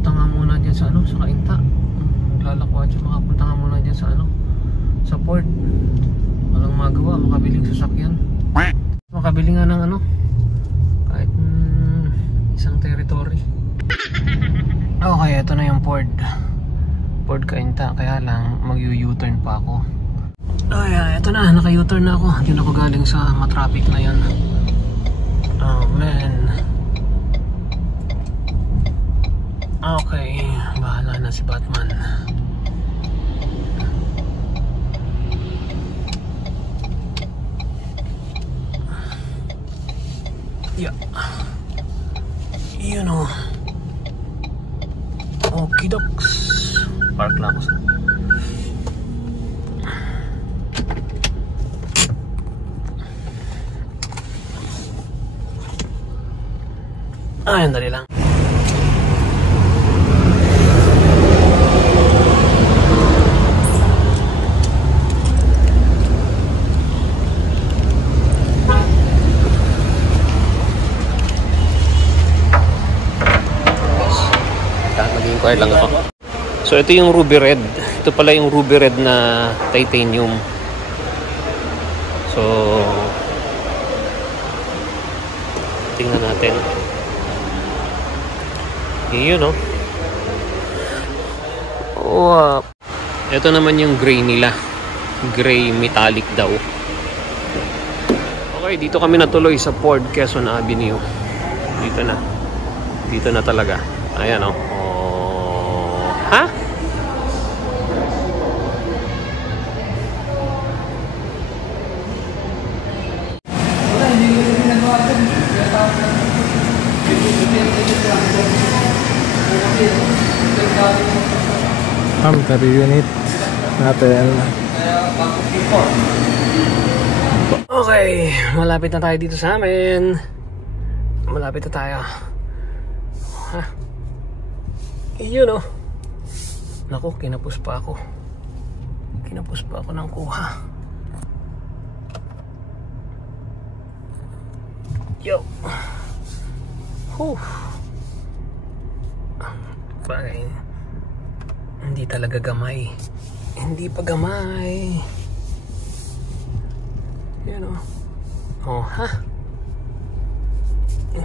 punta nga muna dyan sa ano, sa Kainta. Lalakwat siya, makapunta nga muna dyan sa ano, sa port. Walang magawa, makabiling sasakyan. Makabili nga ng ano, kahit isang territory. Okay, ito na yung port Kainta, kaya lang mag-u-turn pa ako. Ay, ito na, naka-u-turn na ako. Hindi na ako galing sa matraffic na yan. Oh man. Okay, bahala na si Batman. Yeah. You know. Okidoks. Park lang ako sa... Ayan, dali lang. Maging quiet lang ako. So ito yung ruby red. Ito pala yung ruby red na titanium. So tingnan natin. Yun, no? Wow. Ito naman yung gray nila. Gray metallic daw. Okay, dito kami natuloy sa Port Quezon Avenue. Dito na. Dito na talaga. Ayan, oh. Oh. Ha? Unit natin. Okay, malapit na tayo dito sa amin. Malapit na tayo. Ha? Yun, oh. Naku, kinapos pa ako. Kinapos pa ako ng kuha. Yo. Bagay. Hindi talaga gamay. Hindi pa gamay. Yan, oh. Oh, ha?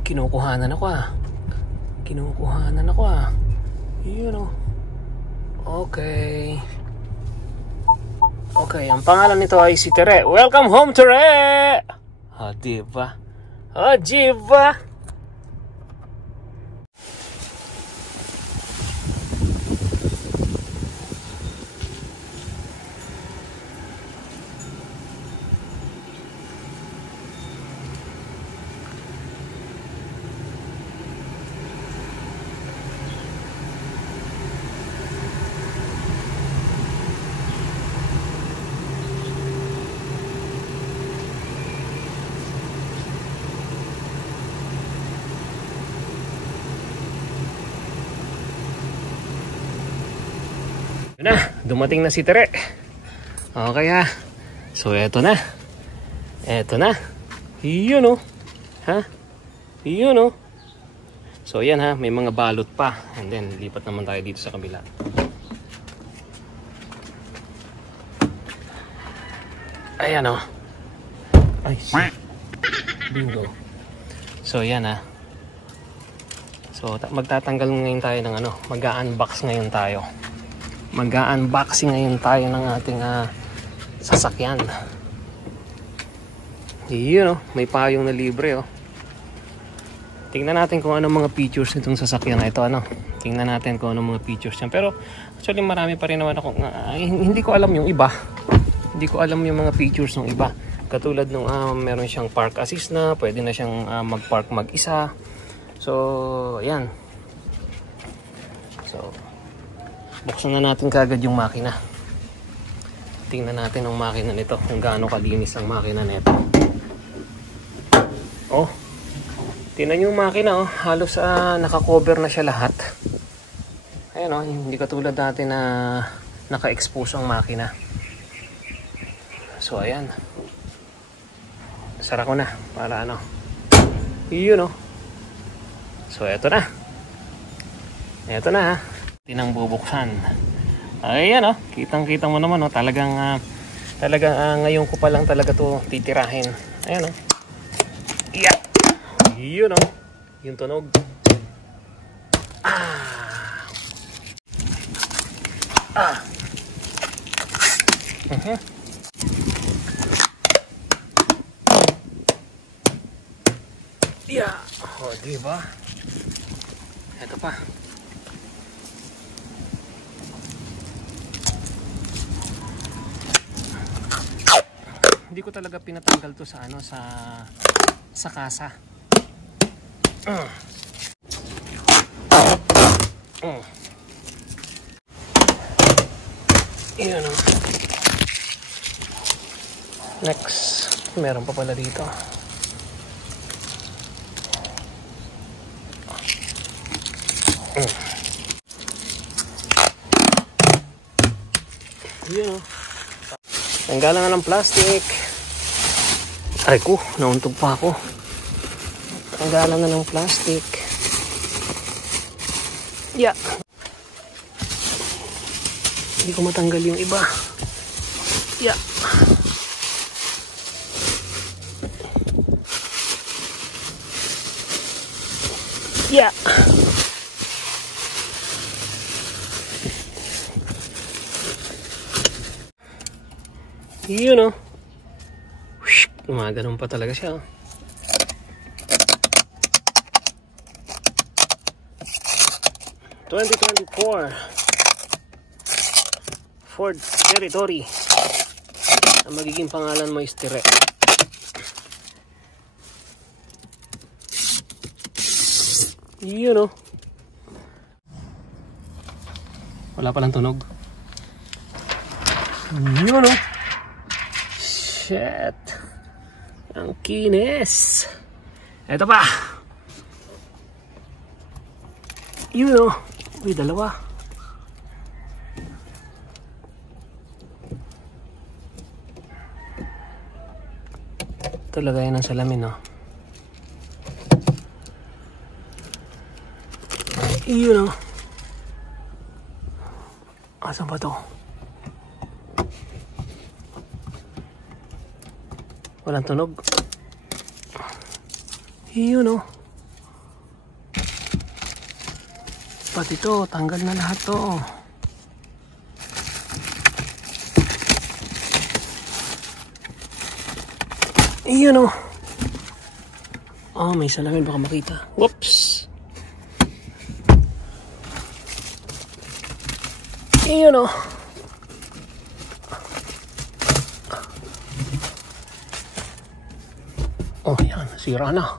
Kinukuhanan ako, ah. Kinukuhanan ako, ah. Yun, oh. Okay. Okay, ang pangalan nito ay si Tere. Welcome home, Tere! Ah, diba? Ah, diba? Na, dumating na si Tere. Okay, ha. So eto na. Eto na. Yun, oh. Ha? Yun, oh. So yan, ha, may mga balot pa. And then lipat naman tayo dito sa kabila. Ayan, oh. Ay, bingo. So yan, ha. So magtatanggal ngayon tayo ng ano, mag-unbox ngayon tayo. Mag-unboxing ngayon tayo ng ating sasakyan. Yun, oh, may payong na libre, oh. Tingnan natin kung ano mga features nitong sasakyan na ito, ano. Tingnan natin kung ano mga features niya. Pero actually marami pa rin naman ako hindi ko alam yung iba. Hindi ko alam yung mga features ng iba. Katulad nung meron siyang park assist na, pwede na siyang mag-park mag-isa. So, ayan. So, buksan na natin kagad yung makina. Tingnan natin ang makina nito, kung gaano kalinis ang makina nito. Oh, tingnan yung makina, oh. Halos naka-cover na siya lahat. Ayan, oh, hindi katulad dati na naka-expose ang makina. So ayan, sara ko na para ano. Yun, oh. So eto na. Eto na, tinang bubuksan. Ayan oh, kitang-kita mo naman oh, talagang ngayon ko pa lang talaga to titirahin. Ayan oh. Yeah. Yun oh, yung tunog. Yeah. Oh, diba? Ito pa. Hindi ko talaga pinatanggal to sa ano sa kasa. Iyon o. Next, meron pa pala dito. Iyon o. Tanggalan nga ng plastic. Ay ko, nauntog pa ako. Tanggalan nga ng plastic. Yeah. Hindi ko matanggal yung iba. Yeah. Yeah. Yun o. Gumaganon pa talaga siya. 2024 Ford Territory. Ang magiging pangalan mo is Tire. Yun o. Wala palang tunog. Yun o. Shit. Ang kinis. Eto pa. Yun o. Uy, dalawa. Ito lagayan ng salamin, no? Yun o. Asan ba to? Walang tunog. Yun o. Pati to, tanggal na lahat to. Iyan o. Oh, may salamin baka makita. Whoops. Iyan o. Oh, yan. Sira na.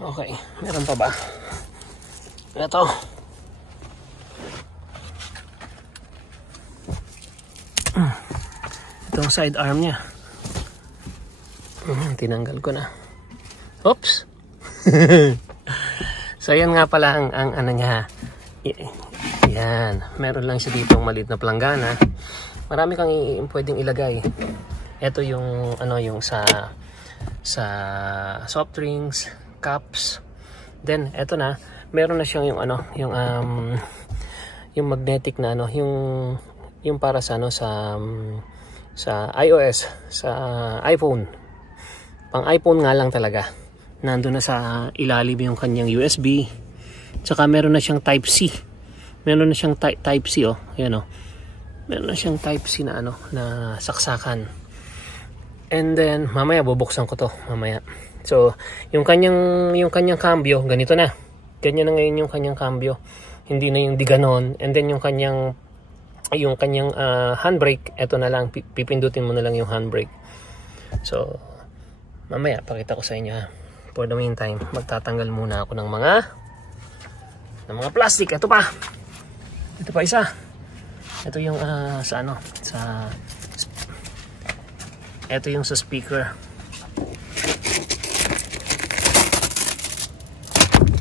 Okay. Meron pa ba? Ito. Ito ang side arm niya. Tinanggal ko na. Oops. So yan nga pala ang ano niya. Yan. Meron lang siya dito maliit na planggana. Marami kang pwedeng ilagay. Ito yung ano yung sa soft drinks, cups. Then eto na, meron na siyang yung ano, yung magnetic na ano, yung para sa ano sa iOS, sa iPhone. Pang iPhone nga lang talaga. Nandoon na sa ilalim yung kanyang USB. Tsaka meron na siyang Type C. Meron na siyang Type C oh. Ayan oh. Meron na siyang Type C na ano, na saksakan. And then mamaya bubuksan ko to mamaya. So, yung kanyang cambio ganito na. Ganyan na ngayon yung kanyang cambio. Hindi na yung di ganon. And then yung kanyang handbrake, eto na lang, pipindutin mo na lang yung handbrake. So, mamaya pakita ko sa inyo ha. For the meantime, magtatanggal muna ako ng mga plastic. Ito pa. Ito pa isa. Ito yung sa ano, ito yung sa speaker.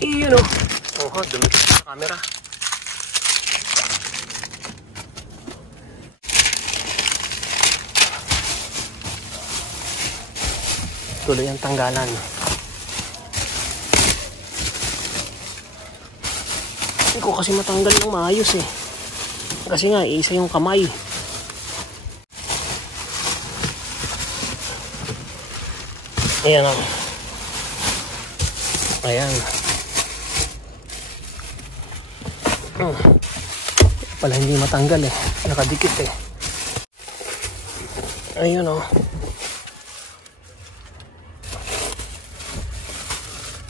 Iyon o. Oh, dumikit sa camera. Tuloy ang tanggalan. Hindi ko kasi matanggal ng maayos eh. Kasi nga, isa yung kamay. Ayan o. Ayan. Pala hindi matanggal eh. Nakadikit eh. Ayun o.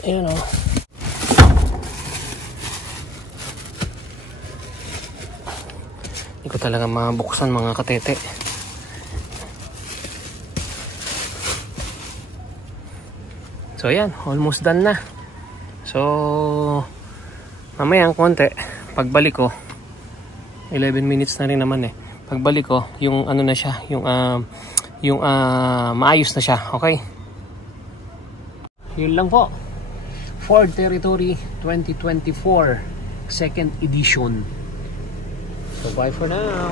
Ayun o. Hindi ko talaga mabuksan mga katete. So ayan, almost done na. So mamaya ang konti, pagbalik ko 11 minutes na rin naman eh. Pagbalik ko, yung ano na siya, yung maayos na siya, okay? Yun lang po. Ford Territory 2024 second edition. So bye for now.